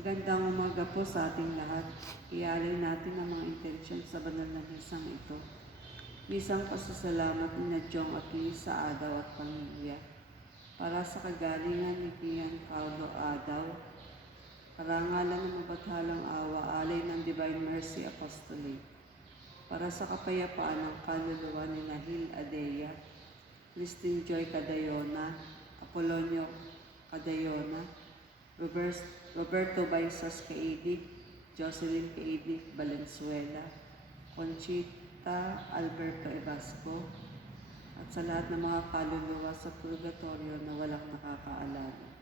Magandang umaga po sa ating lahat. Ialay natin ang mga intensyon sa banal na misang ito. Misang pasasalamat ni Nadyong Aki sa Adaw at pamilya. Para sa kagalingan ni Kian Paulo Adaw. Karangalan ng mabathalang awa, alay ng Divine Mercy Apostolate. Para sa kapayapaan ng kaluluwa ni Nahil Adea, Christine Joy Cadayona, Apolonio Cadayona, Roberto Baisas Kaidig, Jocelyn Kaidig Valenzuela, Conchita Alberto Evasco, at sa lahat ng mga kaluluwa sa purgatorio na walang nakakaalala.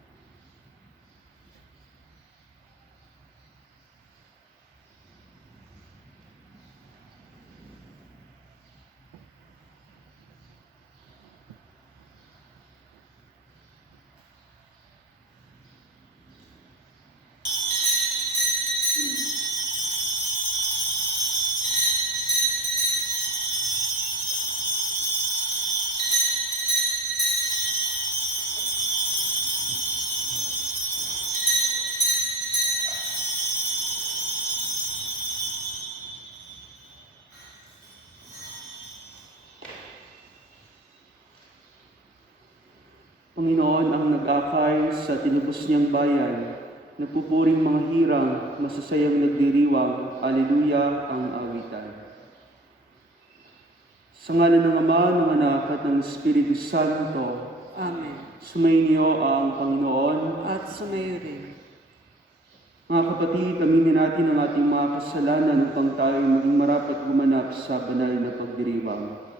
Panginoon ang nag-akay sa tinubos niyang bayan, nagpupuring mga hirang, masasayang nagdiriwang, Alleluia ang awitan. Sa ngalan ng Ama, ng Anak at ng Espiritu Santo, Amen. sumainyo ang Panginoon. At sumayo rin. Mga kapatid, aminin natin ang ating mga kasalanan upang tayo maging marapat gumanap sa banal na pagdiriwang.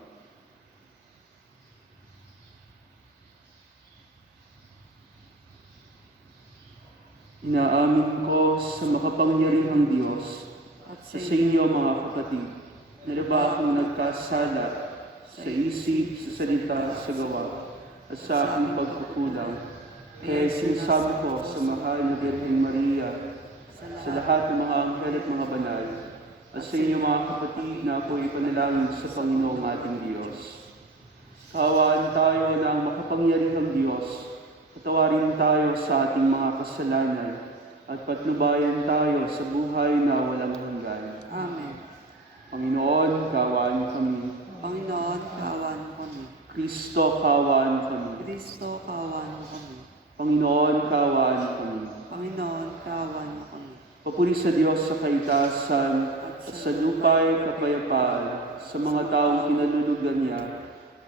Inaamin ko sa makapangyarihang Diyos At sa inyo mga kapatid, na ba akong nagkasala sa isip, sa salita, sa gawa, at sa aking pagkukulang. Kaya sinasabi ko sa mahal na Birhen Maria, sa lahat ng mga anghel at mga banal, at sa inyo mga kapatid na ako'y ipanalangin sa Panginoong ating Diyos. Kaawaan tayo ng makapangyarihang Diyos, patawarin tayo sa ating mga kasalanan, at patnubayan tayo sa buhay na walang hanggan. Amen. Panginoon, kaawaan kami. Panginoon, kaawaan mo kami. Kristo, kaawaan kami. Kristo, kaawaan mo kami. Panginoon, kaawaan kami. Panginoon, kaawaan mo kami. Papuri sa Diyos sa kaitasan at sa lupa'y kapayapaan sa mga taong pinalulugan niya.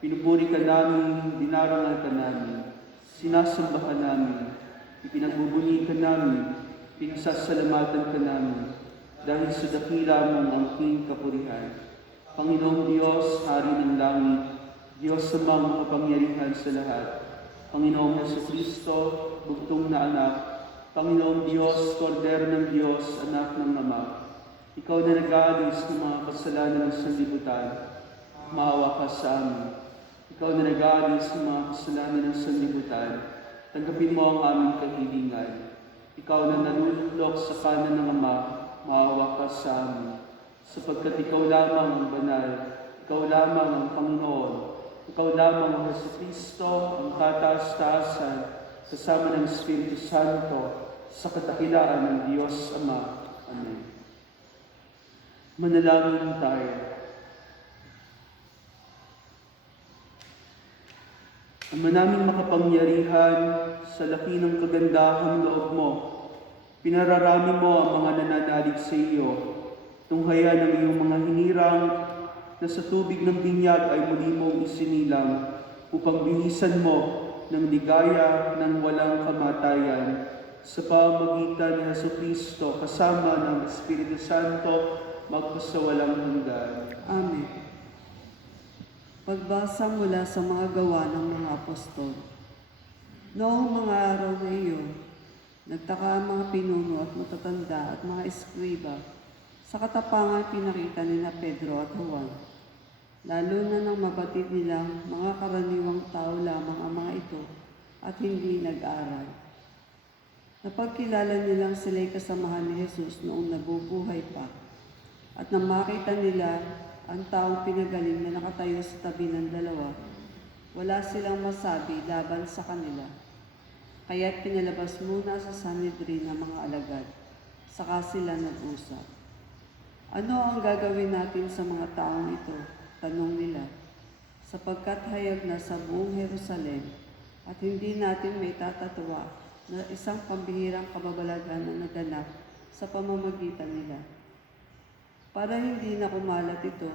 Pinupuri ka namin, dinarangal ka namin, sinasambahan namin, ipinagbubunikan namin, pinasasalamatan ka namin, dahil sa dakila mong angking kapurihan. Panginoong Diyos, Hari ng langit, Diyos sa mga makapangyarihan sa lahat, Panginoong Jesucristo, bugtong na anak, Panginoong Diyos, Kordero ng Diyos, anak ng Ama, ikaw na nag-aalis ng mga kasalanan ng sanlibutan, maawa ka sa amin. Ikaw na nag-aalis ng mga kasalanan ng sanlibutan, tanggapin mo ang aming kahilingan. Ikaw na nanunulok sa kanan ng Ama, maawa ka sa amin. Sapagkat ikaw lamang ang banal, ikaw lamang ang Panginoon, ikaw lamang ang Jesucristo, ang kataas-taasan, kasama ng Espiritu Santo, sa kadakilaan ng Diyos Ama. Amen. Manalangin tayo. Ama naming makapangyarihan, sa laki ng kagandahang loob mo, pinararami mo ang mga nananalig sa iyo, tunghayan ng iyong mga hinirang na sa tubig ng binyag ay muli mong isinilang upang bihisan mo ng ligaya ng walang kamatayan sa pamamagitan ni Jesucristo kasama ng Espiritu Santo magpasawalang hanggan. Amen. Pagbasa mula sa mga gawa ng mga apostol. Noong mga araw na iyon, nagtaka ang mga pinuno at matatanda at mga eskriba. Sa katapangan pinakita nila Pedro at Juan. Lalo na nang mabatid nilang mga karaniwang tao lamang ang mga ito at hindi nag-aral. Napagkilala nilang sila'y kasamahan ni Jesus noong nabubuhay pa. At nang makita nila ang taong pinagaling na nakatayo sa tabi ng dalawa, wala silang masabi laban sa kanila. Kaya't pinalabas muna sa Sanhedrin ng mga alagad Saka sila nag-usap. Ano ang gagawin natin sa mga taong ito? Tanong nila. Sapagkat hayag na sa buong Jerusalem at hindi natin may tatatwa na isang pambihirang kababalaghan ang naganap sa pamamagitan nila. Para hindi na kumalat ito,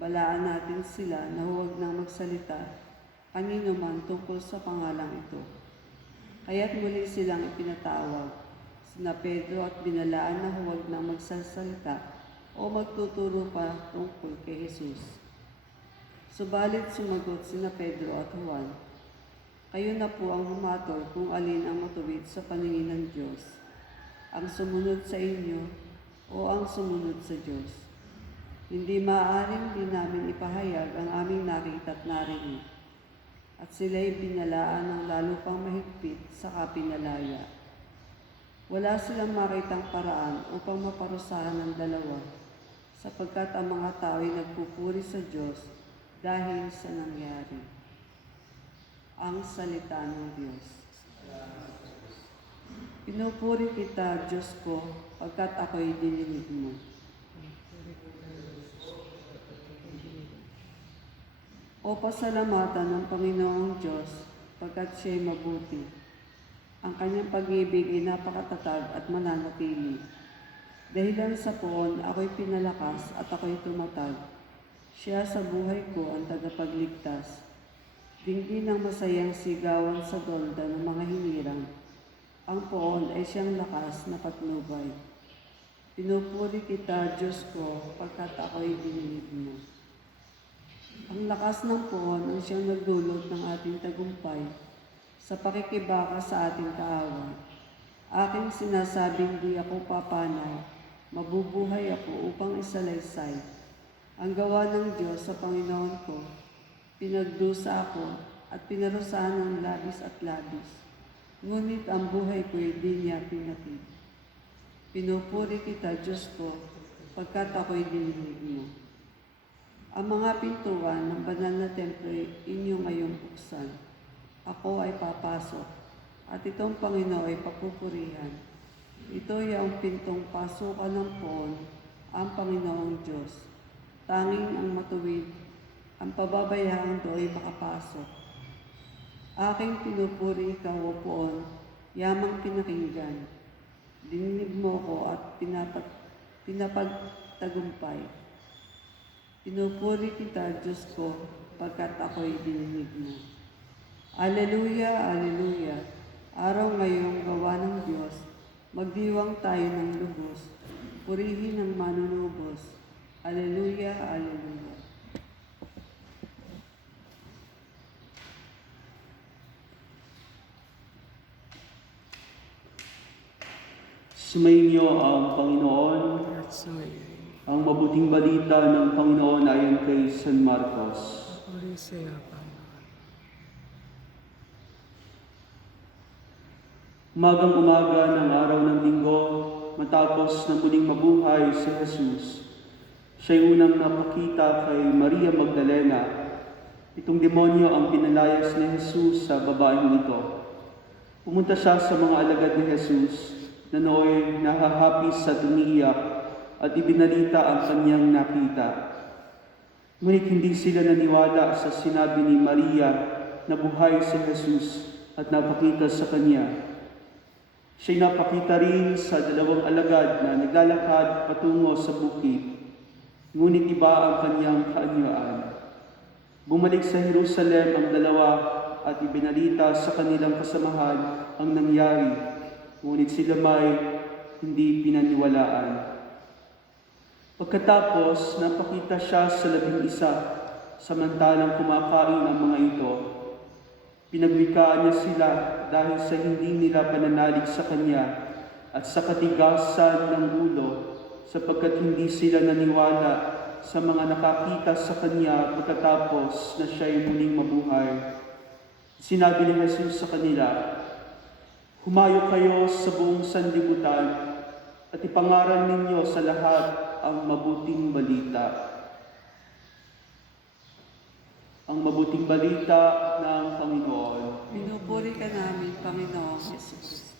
balaan natin sila na huwag nang magsalita kanino man tungkol sa pangalang ito. Kaya't muli silang ipinatawag sina Pedro at binalaan na huwag nang magsasalita o magtuturo pa tungkol kay Jesus. Subalit sumagot sina Pedro at Juan, kayo na po ang humatol kung alin ang matuwid sa paningin ng Diyos, ang sumunod sa inyo o ang sumunod sa Diyos. Hindi maaaring din namin ipahayag ang aming nakita at narinig, at sila'y binalaan ng lalo pang mahigpit sa kapinalaya. Wala silang makitang paraan upang maparusahan ng dalawa, sapagkat ang mga tao ay nagpupuri sa Diyos dahil sa nangyari. Ang salita ng Diyos. Pinupuri kita, Diyos ko, pagkat ako'y dininig mo. O pasalamatan ng Panginoong Diyos, pagkat siya'y mabuti. Ang kanyang pag-ibig ay napakatatag at mananatili. Dahilan sa poon, ako'y pinalakas at ako'y tumatag. Siya sa buhay ko ang tagapagligtas. Dinggin ng masayang sigawan sa dolda ng mga hinirang. Ang poon ay siyang lakas na patnubay. Pinupuri kita, Diyos ko, pagkat ako'y dininig mo. Ang lakas ng poon ang siyang nagdulot ng ating tagumpay sa pakikibaka sa ating kaaway. Aking sinasabing di ako papanay, mabubuhay ako upang isalaysay. Ang gawa ng Diyos sa Panginoon ko, pinagdusa ako at pinarusahan ng labis at labis. Ngunit ang buhay ko'y di niya pinatid. Pinupuri kita, Diyos ko, pagkat ako'y dininig mo. Ang mga pintuan ng banal na templo inyo ngayong buksan. Ako ay papasok, at itong Panginoon ay papupurihan. Ito ay ang pintong pasukan ng poon, ang Panginoong Diyos. Tanging ang matuwid, ang pababayaan do ay makapasok. Aking pinupuri ikaw, O poon, yamang pinakinggan. Dininig mo ko at pinapagtagumpay. Pinupuri kita, Diyos ko, pagkat ako'y dininig mo. Aleluya, aleluya. Araw ngayong gawa ng Diyos, magdiwang tayo ng lubos, purihin ang manunubos. Aleluya, aleluya. Sumainyo ang Panginoon. At sumayin. Ang mabuting balita ng Panginoon ayon kay San Marcos. Puri sa iyo, Panginoon. Umagang-umaga ng araw ng linggo, matapos na muling mabuhay si Jesus, siya'y unang napakita kay Maria Magdalena. Itong demonyo ang pinalayas ni Jesus sa babaeng ito. Pumunta siya sa mga alagad ni Jesus na nooy nahahapis at umiiyak at ibinalita ang kanyang nakita. Ngunit hindi sila naniwala sa sinabi ni Maria na buhay si Jesus at napakita sa kanya. Siya'y napakita rin sa dalawang alagad na naglalakad patungo sa bukid, ngunit iba ang kanyang kaanyuan. Bumalik sa Jerusalem ang dalawa at ibinalita sa kanilang kasamahan ang nangyari, ngunit sila may hindi pinaniwalaan. Pagkatapos, napakita siya sa 11, samantalang kumakain ang mga ito. Pinagwikaan niya sila dahil sa hindi nila pananalig sa kanya at sa katigasan ng ulo, sapagkat hindi sila naniwala sa mga nakakita sa kanya pagkatapos na siya'y muling mabuhay. Sinabi ni Jesus sa kanila, "Humayo kayo sa buong sanlibutan at ipangaral ninyo sa lahat ang mabuting balita." Ang mabuting balita ng Panginoon. Pinupuri ka namin, Panginoong Yesus.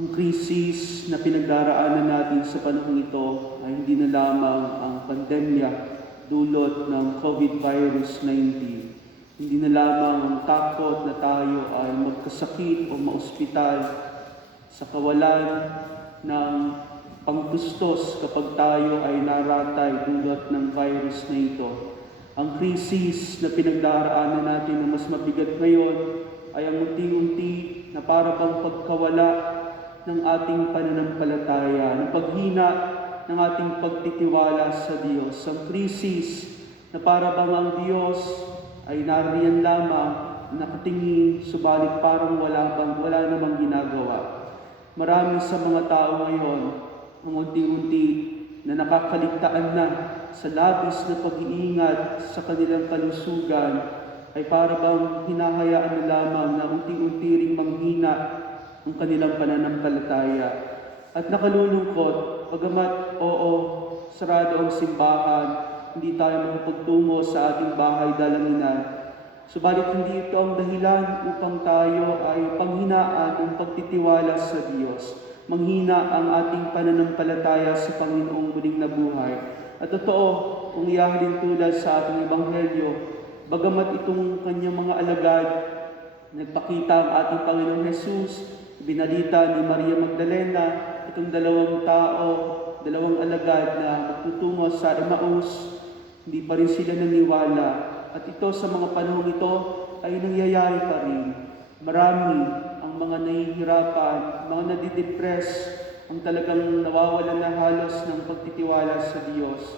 Ang krisis na pinagdaraanan natin sa panahon ito ay hindi na lamang ang pandemya dulot ng COVID-19. Hindi na lamang ang takot na tayo ay magkasakit o maospital sa kawalan ng pangtustos kapag tayo ay naratay dulot ng virus na ito. Ang krisis na pinagdaraanan natin na mas mabigat ngayon ay ang unti-unti na para bang pagkawala ng ating pananampalataya, ng paghina ng ating pagtitiwala sa Diyos. Ang krisis na para bang ang Diyos ay nariyan lamang, nakatingin, subalit parang wala namang ginagawa. Marami sa mga tao ngayon ang unti-unti na nakakaligtaan na sa labis na pag-iingat sa kanilang kalusugan ay para bang hinahayaan na lamang na unti-unti ring manghina ang kanilang pananampalataya. At nakalulungkot, bagamat sarado ang simbahan, hindi tayo makapagtungo sa ating bahay dalanginan. Subalit hindi ito ang dahilan upang tayo ay panghinaan ng pagtitiwala sa Diyos. Manghina ang ating pananampalataya sa Panginoong muling nabuhay. At totoo, kung iyahalin tulad sa ating Ebanghelyo, bagamat itong kanyang mga alagad, nagpakita ang ating Panginoong Jesus, binalita ni Maria Magdalena, itong dalawang alagad na magtutungo sa Emmaus, hindi pa rin sila naniwala. At ito sa mga panahon ito ay nangyayari pa rin. Marami ang mga nahihirapan, mga nadidepress, ang talagang nawawalan na halos ng pagtitiwala sa Diyos.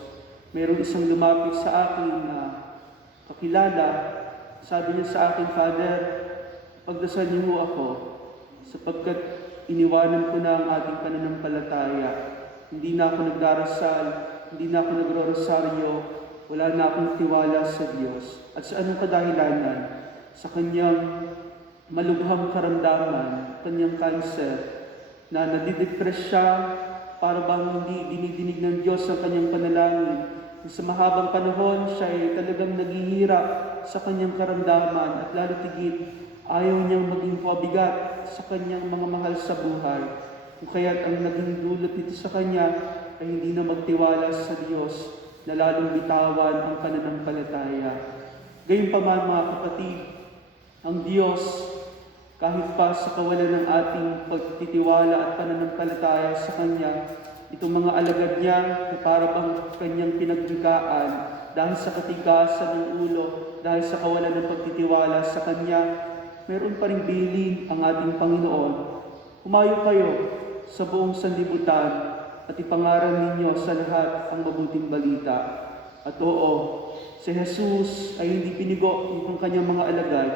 Mayroong isang lumapit sa akin na kakilala, sabi niya sa akin, "Father, pagdasal niyo mo ako, sapagkat iniwanan ko na ang ating pananampalataya. Hindi na ako nagdarasal, hindi na ako nagro-rosaryo, wala na akong tiwala sa Diyos." At sa anong kadahilanan? Sa kanyang malubhang karamdaman, kanyang cancer, na nadidepress siya, para bang hindi dinidinig ng Diyos ang kanyang panalangin. Sa mahabang panahon, siya ay talagang naghihirap sa kanyang karamdaman at lalo tigit, ayaw niyang maging pabigat sa kanyang mga mahal sa buhay. Kung kaya't ang naging dulot nito sa kanya ay hindi na magtiwala sa Diyos, na lalong bitawan ang pananampalataya. Gayunpaman mga kapatid, ang Diyos, kahit pa sa kawalan ng ating pagtitiwala at pananampalataya sa Kanya, itong mga alagad niya na para bang Kanyang pinagdugaan dahil sa katikasan ng ulo, dahil sa kawalan ng pagtitiwala sa Kanya, meron pa rin bilin ang ating Panginoon. Humayo kayo sa buong sanlibutan at ipangaral ninyo sa lahat ang mabuting balita. At oo, si Jesus ay hindi pinigo ng kanyang mga alagad.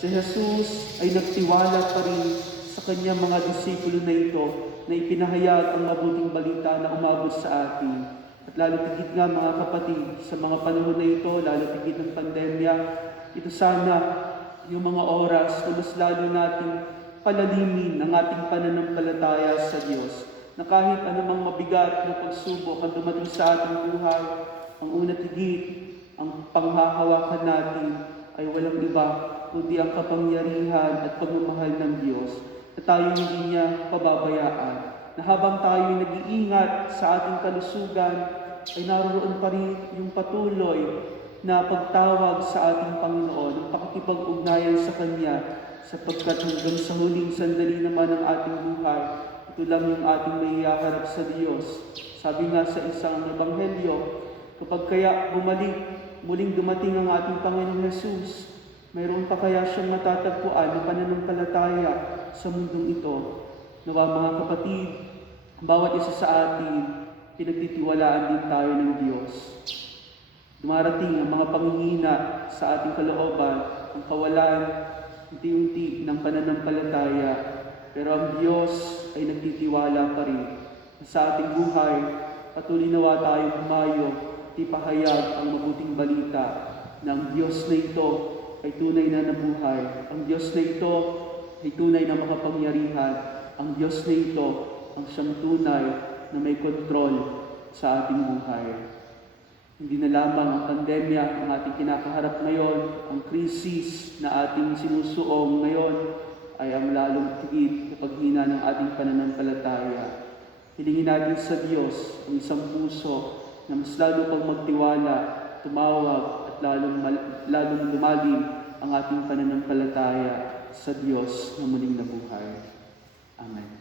Si Jesus ay nagtiwala pa rin sa kanyang mga disipulo na ito na ipinahayag ang mabuting balita na umabot sa atin. At lalo tigit nga mga kapatid, sa mga panahon na ito, lalo tigit ng pandemya, ito sana yung mga oras na mas lalo nating palalimin ang ating pananampalataya sa Diyos. Na kahit anumang mabigat na pagsubok ang dumating sa ating buhay, ang una tigit, ang panghahawakan natin ay walang iba kundi ang kapangyarihan at pagmamahal ng Diyos, na tayo hindi niya pababayaan. Na habang tayo nag-iingat sa ating kalusugan, ay naroon pa rin yung patuloy na pagtawag sa ating Panginoon, ang pakikipag-ugnayan sa Kanya, sapagkat hanggang sa huling sandali naman ng ating buhay, ito lang yung ating maihaharap sa Diyos. Sabi nga sa isang ebanghelyo, kapag kaya muling dumating ang ating Panginoong Jesus, mayroon pa kaya siyang matatagpuan na pananampalataya sa mundong ito. Nawa mga kapatid, bawat isa sa atin, pinagtitiwalaan din tayo ng Diyos. Dumarating ang mga panghihina sa ating kalooban, ang kawalan, unti-unti ng pananampalataya. Pero ang Diyos ay nagtitiwala pa rin. Sa ating buhay, patuloy nawa tayong humayo, ipahayag ang mabuting balita na ang Diyos na ito ay tunay na nabuhay. Ang Diyos na ito ay tunay na makapangyarihan. Ang Diyos na ito ang siyang tunay na may kontrol sa ating buhay. Hindi na lamang ang pandemya ang ating kinakaharap ngayon, ang krisis na ating sinusuong ngayon, ay ang lalong tigit na paghina ng ating pananampalataya. Hilingin natin sa Diyos ang isang puso na mas lalo pang magtiwala, tumawag at lalong lumalim ang ating pananampalataya sa Diyos na muling nabuhay. Amen.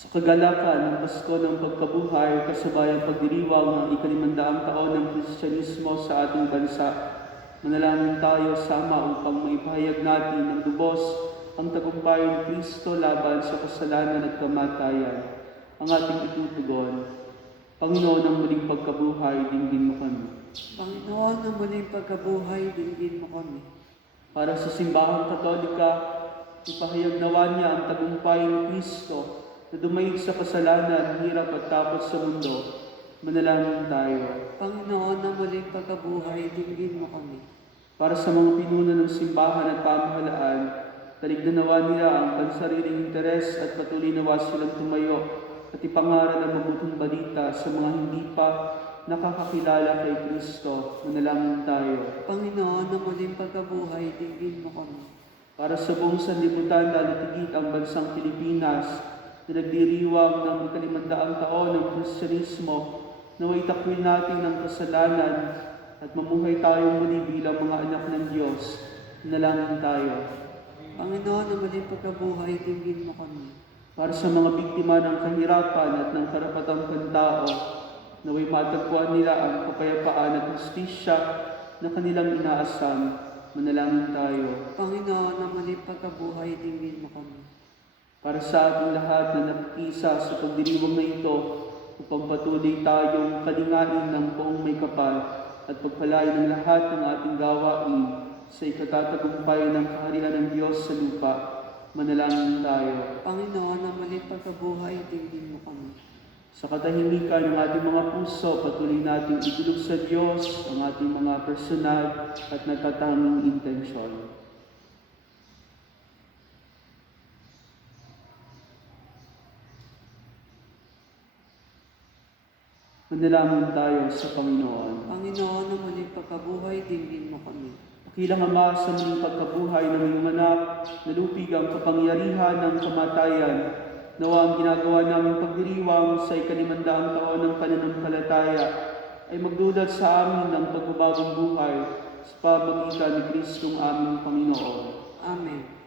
Sa kagalakan ng Pasko ng Pagkabuhay, kasabayang pagdiriwang ng 500 taon ng Kristyanismo sa ating bansa, manalangin tayo sama upang maipahayag natin ng lubos ang tagumpay ni Kristo laban sa kasalanan at kamatayan. Ang ating itutugon, Panginoon ng muling pagkabuhay, dinggin mo kami. Panginoon, ng muling pagkabuhay, dinggin mo kami. Para sa simbahang Katolika, ipahayag nawa niya ang tagumpay ni Kristo na dumaig sa kasalanan, hirap at takot sa mundo. Manalangin tayo. Panginoon, ng muling pagkabuhay, dinggin mo kami. Para sa mga pinuno ng simbahan at pamahalaan, taligdan nawa nila ang pansariling interes at patuloy nawa silang tumayo at ipangaral ang mabuting balita sa mga hindi pa nakakakilala kay Kristo. Manalangin tayo. Panginoon, ng muling pagkabuhay, dinggin mo kami. Para sa buong sanlibutan, lalo tigit ang bansang Pilipinas, na nagdiriwang ng 500 taon ng Kristyanismo, naway takwil natin ang kasalanan at mamuhay tayong muli bilang mga anak ng Diyos. Nalangin tayo. Panginoon, ng muling pagkabuhay, dinggin mo kami. Para sa mga biktima ng kahirapan at ng karapatang pantao, naway matagpuan nila ang kapayapaan at hustisya na kanilang inaasam. Manalangin tayo. Panginoon, ng muling pagkabuhay, dinggin mo kami. Para sa ating lahat na nakikisa sa pagdiriwang na ito, upang patuloy tayong kalingain ng buong may kapal at pagpalain ng lahat ng ating gawain sa ikatatagumpay ng kaharian ng Diyos sa lupa. Manalangin tayo. Panginoon, ng muling pagkabuhay, dinggin mo kami. Sa katahimikan ng ating mga puso, patuloy nating idulog sa Diyos ang ating mga personal at natatanging intensyon. Manalangin tayo sa Panginoon. Panginoon, ng muling pagkabuhay, dinggin mo kami. Dakilang Ama, sa muling pagkabuhay ng iyong anak, nalupig ang kapangyarihan ng kamatayan, nawa ang ginagawa naming pagdiriwang sa 500 taon ng pananampalataya ay magdulot sa amin ng pagbabagong buhay sa pamagitan ni Kristong aming Panginoon. Amen.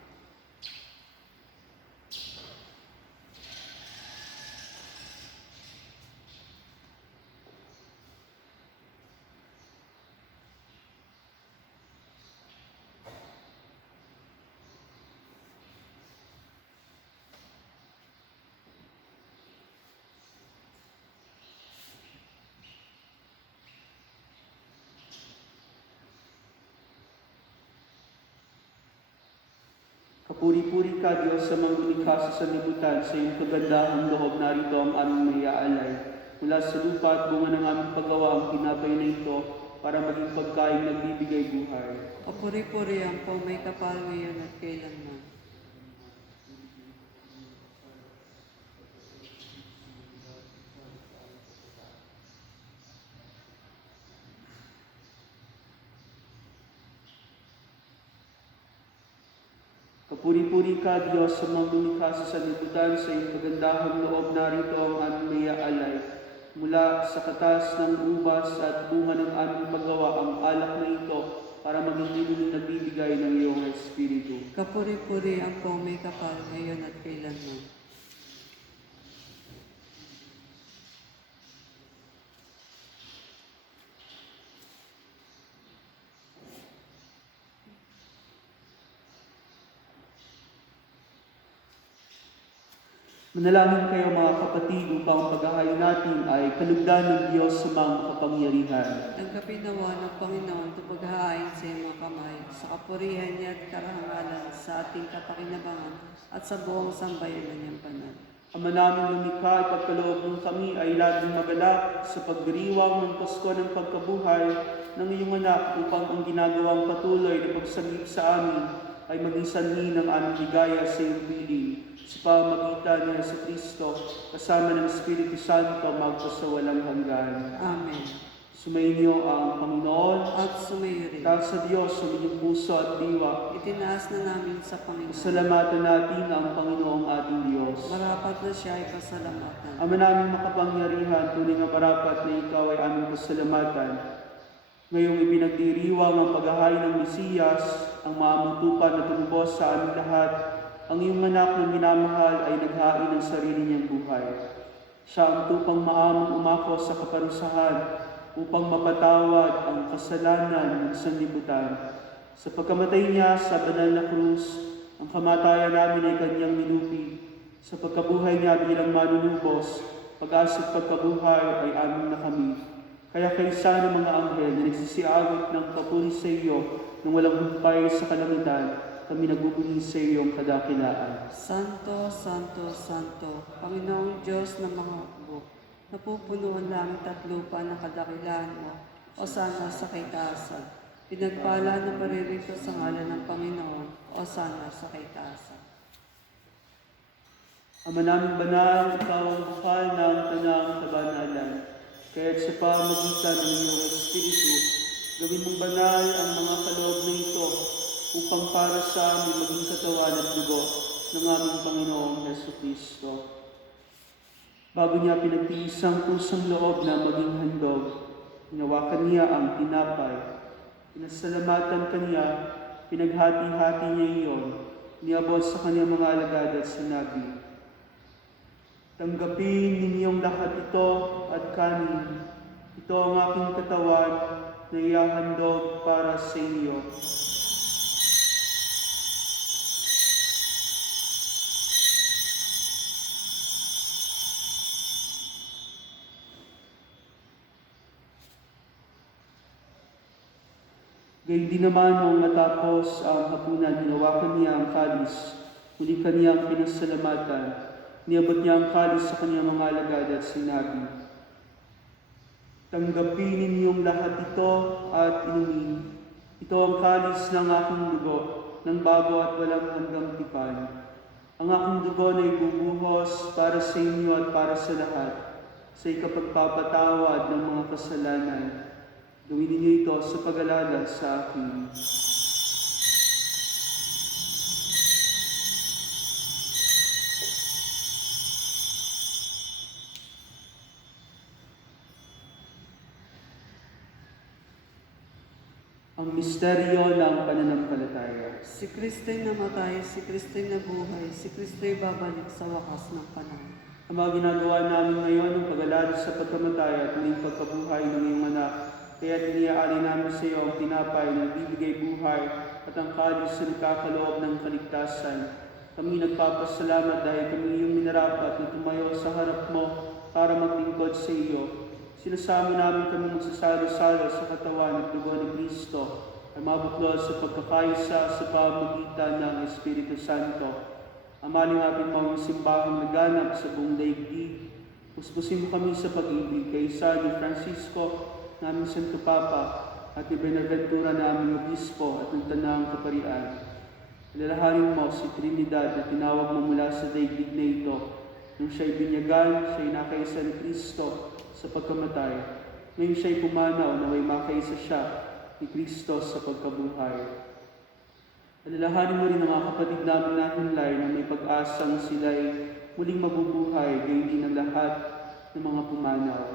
Kapuri-puri ka, Diyos, sa mga lumikha sa sanlibutan, sa iyong kagandahang loob, narito ang aming maiaalay. Mula sa lupa at bunga ng aming paggawa ang tinapay na ito para maging pagkain nagbibigay buhay. Kapuri-puri ang po may kapal ngayon at kailanman. Kapuri-puri ka, Diyos, sa mga lumikha sa sanlibutan, sa iyong kagandahang loob, narito ang aming maiaalay. Mula sa katas ng ubas at bunga ng aming paggawa ang alak na ito para maging linuling nagbibigay ng iyong Espiritu. Kapuri-puri ang po may kapal ngayon at kailanman. Manalangin kayo mga kapatid upang ang paghahain natin ay kalugdan ng Diyos sa mga kapangyarihan. Tanggapin nawa ng Panginoon ito paghahain sa iyong mga kamay, sa kapurihan niya at karangalan, sa ating kapakinabangan at sa buong sambayan ng iyong banal. Ama namin lumikha at pagkaloob ng kami ay laging magalak sa pagdiriwang ng Pasko ng pagkabuhay ng iyong anak upang ang ginagawang patuloy na pagsagip sa amin ay maging sanhi ng aming ligaya sa iyong piling. sa pamamagitan ni Hesus Kristo, kasama ng Espiritu Santo, magpasawalang hanggan. Amen. Sumainyo ang Panginoon, At sumayo rin. dahil sa Diyos sa inyong puso at diwa. Itinaas na namin sa Panginoon. Pasalamatan natin ang Panginoong ating Diyos. Marapat na siya ay pasalamatan. Ama naming makapangyarihan, tunay nga parapat na ikaw ay aming pasalamatan. Ngayong ipinagdiriwang ang paghahain ng Mesiyas, ang maamutupan na tumubos sa aming lahat, ang iyong anak na minamahal ay naghain ng sarili niyang buhay. Siya ang tupang maamong umako sa kaparusahan upang mapatawad ang kasalanan ng sanlibutan. Sa pagkamatay niya sa banal na krus, ang kamatayan namin ay kanyang minupig. Sa pagkabuhay niya bilang manunubos, pag-asa at pagkabuhay ay aming nakamit. Kaya kaysa ng mga anghel na nagsisiawit ng papuri sa iyo nang walang humpay sa kalangitan, kami nagbubuli sa iyong kadakilaan. Santo, Santo, Santo, Panginoong Diyos ng mga hukbo, napupuno ang langit at lupa ng kadakilaan mo, o sana sa kaitaasan. Pinagpala na paririto sa ngalan ng Panginoon, o sana sa kaitaasan. Ama naming banal, ikaw ang bukal ng tanang kabanalan. Kaya't sa pamagitan ng iyong Espiritu, gawin mong banal ang mga kaloob na ito upang para sa amin maging katawan at dugo ng aming Panginoong Jesucristo. Bago niya pinagtiis ang kusang loob na maging handog, hinawakan niya ang tinapay. Pinasalamatan kaniya, pinaghati-hati niya iyon, niabot sa kanyang mga alagad at sinabi, "Tanggapin ninyong lahat ito at kanin. Ito ang aking katawan na ihahandog para sa inyo." Gayun din naman noong matapos ang hapunan, hinawakan niya ang kalis, muli kaniyang pinasalamatan. Niabot niya ang kalis sa kanyang mga alagad at sinabi, "Tanggapin ninyong lahat ito at inumin. Ito ang kalis ng aking dugo, ng bago at walang hanggang tipan. Ang aking dugo na ibubuhos para sa inyo at para sa lahat, sa ikapagpapatawad ng mga kasalanan. Gawin ninyo ito sa pag-alala sa akin." Ang misteryo ng pananampalataya. Si Kristo'y namatay, si Kristo'y nabuhay, si Kristo'y babalik sa wakas ng panahon. Ang mga ginagawa namin ngayon ang pag-alala sa pagkamatay at muling pagkabuhay ng iyong anak. Kaya iniaalay namin sa iyo ang tinapay na nagbibigay buhay at ang kalis na nagkakaloob ng kaligtasan. Kami nagpapasalamat dahil kami iyong minarapat na tumayo sa harap mo para maglingkod sa iyo. Sinasama namin kami magsasalo-salo sa katawan at dugo ni Kristo ay mabuklod sa pagkakaisa sa pamamagitan ng Espiritu Santo. Amalingapin mo ang simbahang naganap sa buong daigdig. Puspusin mo kami sa pag-ibig kaysa ni Francisco, naming Santo Papa, at ni Benaventura naming Obispo at ng Tanang Kaparian. Alalahanin mo si Trinidad na tinawag mo mula sa daigdig na ito. Nung siya'y binyagan, siya'y nakaisa ni Kristo sa pagkamatay. Ngayon siya'y pumanaw na may makaisa siya ni Kristo sa pagkabuhay. Alalahanin mo rin ang mga kapatid namin na hinlay na may pag-asang sila'y muling mabubuhay, gayon din ang lahat ng mga pumanaw.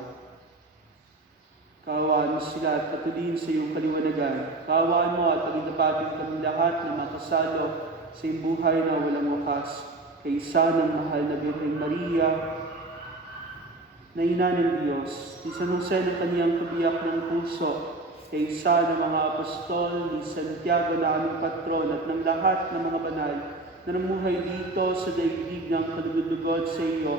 Kaawaan mo sila at patuloyin sa iyong kaliwanagan. Kaawaan mo at pagitapatin kami lahat na makasalo sa iyong buhay na walang wakas. Kaysa ng mahal na Birheng Maria, na ina ng Diyos, ni San Jose ng kaniyang kabiyak ng puso, kaysa ng mga apostol, ni Santiago na aming patron at ng lahat ng mga banal na namuhay dito sa daigdig ng kalugod-lugod sa iyo,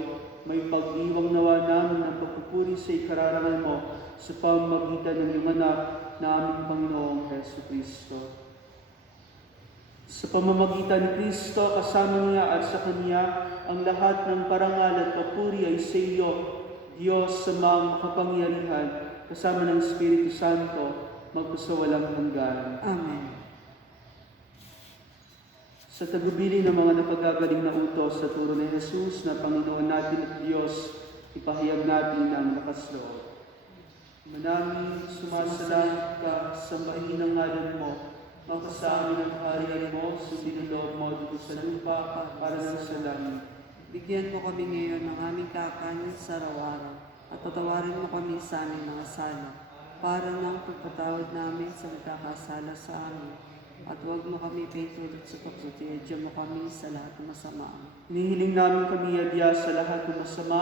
may pag-iwang nawa namin ng pagpupuri sa ikararangal mo sa pamamagitan ng iyong anak na aming Panginoong Jesucristo. Sa pamamagitan ni Kristo, kasama niya at sa Kanya, ang lahat ng parangal at papuri ay sa iyo, Diyos sa mga makapangyarihan, kasama ng Espiritu Santo, magpasawalang hanggan. Amen. Sa tagubilin ng mga napagagaling na utos sa turo ni Jesus na Panginoon natin at Diyos, ipahayag natin ang lakas loob. Manaming sumasalangit ka, sambahin ang ngalan mo, makasamin ang kaharian mo, sundin ang loob mo dito sa lupa para sa langit. Bigyan mo kami ngayon ng aming kakanin sa araw-araw at patawarin mo kami sa aming mga sala para nang pagpatawad namin sa nagkakasala sa amin. At huwag mo kami paintulot sa pagsuti, diyan mo kami sa lahat ng masama. Hinihiling namin kami adya sa lahat ng masama,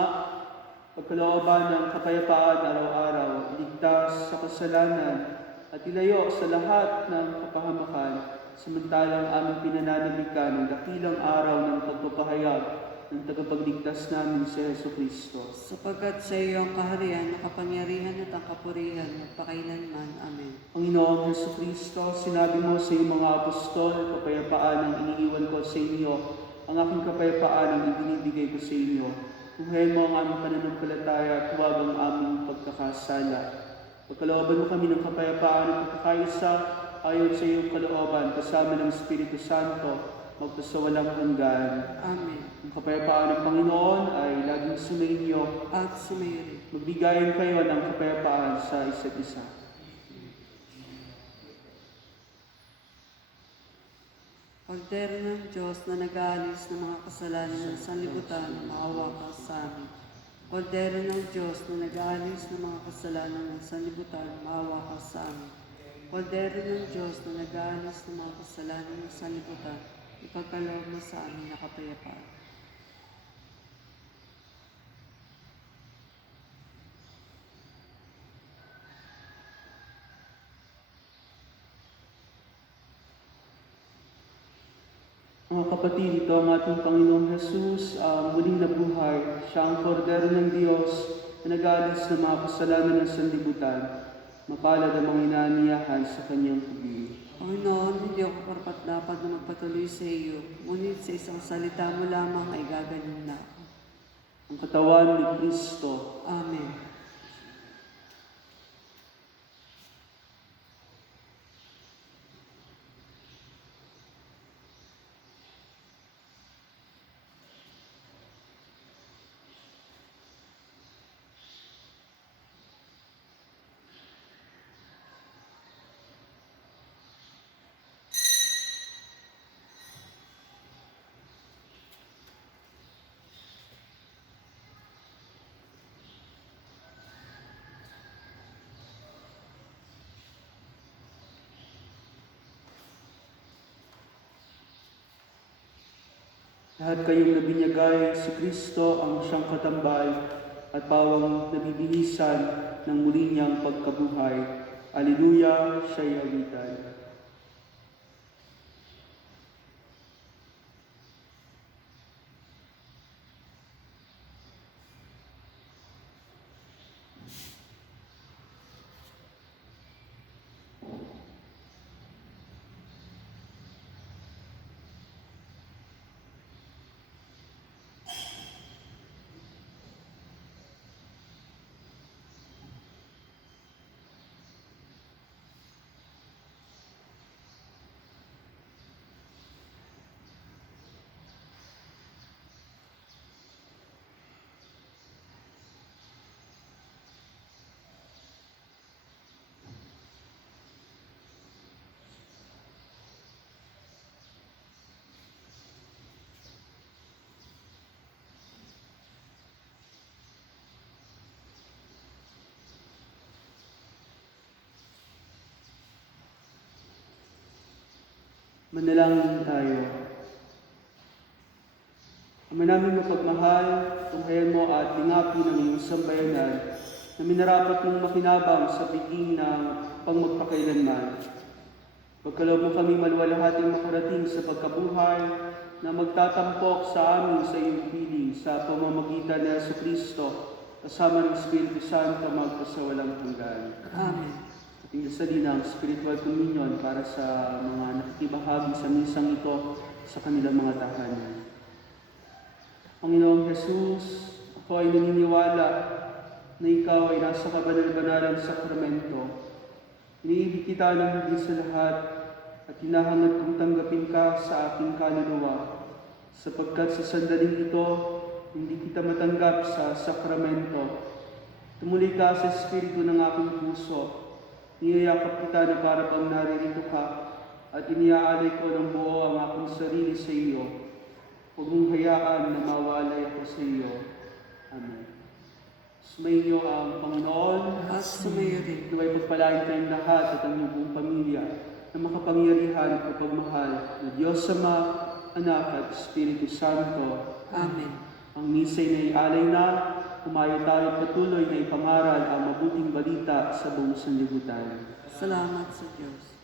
pagkalooban ng kapayapaan araw-araw, iligtas sa kasalanan, at ilayo sa lahat ng kapahamakan, samantalang aming pinananalikan ng dakilang araw ng pagpapahayag ng tagapagligtas namin si Hesus Kristo. Sapagkat sa iyo ang kaharian, ang kapangyarihan at ang kapurihan, magpakailanman. Amen. Panginoong Hesus Kristo, sinabi mo sa iyong mga apostol, kapayapaan ang iniiwan ko sa inyo, ang aking kapayapaan ang ibinibigay ko sa inyo. Tuhayin mo ang aming pananampalataya at huwag ang aming pagkakasala. Pagkalooban mo kami ng kapayapaan at pagkakaisa ayon sa iyong kalooban, kasama ng Espiritu Santo, magpasawalang hanggan. Amen. Ang kapayapaan ng Panginoon ay laging sumainyo. At sumayo rin. Magbigayan kayo ng kapayapaan sa isa't isa. Kordero ng Diyos na nag-aalis ng mga kasalanan ng sanlibutan, maawa ka sa amin. Kordero ng Diyos na nag-aalis ng mga kasalanan ng sanlibutan, maawa ka sa amin. Kordero ng Diyos na nag-aalis ng mga kasalanan ng sanlibutan, ipagkaloob mo sa amin na kapayapaan. Mga kapatid, ito ang ating Panginoong Jesus, ang muling nabuhay. Siya ang kordero ng Diyos na nag-aalis ng mga kasalanan ng sanlibutan. Mapalad ang mga inaaniyahan sa kanyang pag-ibig. Panginoon, hindi ako karapat-dapat na magpatuloy sa iyo, ngunit sa isang salita mo lamang ay gagaling na ako. Ang katawan ni Kristo. Amen. Lahat kayong nabinyagay, si Kristo ang siyang katambal at pawang nabibihisan ng muli niyang pagkabuhay. Alleluia, siya'y awitan. Manalangin tayo. Ama namin mapagmahal, tunghayan mo at ingapin ang iyong sambayanan na minarapat mong makinabang sa biging ng pangmagpakailanman. Pagkaloob mo kami maluwalhating makarating sa pagkabuhay na magtatampok sa amin sa iyong piling sa pamamagitan ni Jesucristo kasama ng Espiritu Santo magpasawalang hanggan. Amen. Ating dasalin ang spiritual communion para sa mga nakikibahagi sa misang ito sa kanilang mga tahanan. Panginoong Jesus, ako ay naniniwala na ikaw ay nasa kabanal-banalang sakramento. Iniibig kita ng higit sa lahat at hinahangad kong tanggapin ka sa aking kaluluwa, sapagkat sa sandaling ito, hindi kita matanggap sa sakramento. Tumuloy ka sa espiritu ng aking puso, niyayakap kita na para pang naririto ka, at iniaalay ko ng buo ang aking sarili sa iyo. Huwag mong hayaan na mawalay ako sa iyo. Amen. Sumainyo ang Panginoon, At sumayo rin. naway pagpalain kayong lahat at ang iyong buong pamilya na makapangyarihan at kapagmahal na Diyos Ama, Anak at Espiritu Santo. Amen. Ang misa'y naialay na, humayo tayo at patuloy na ipangaral ang mabuting balita sa buong sanlibutan. Salamat sa Diyos.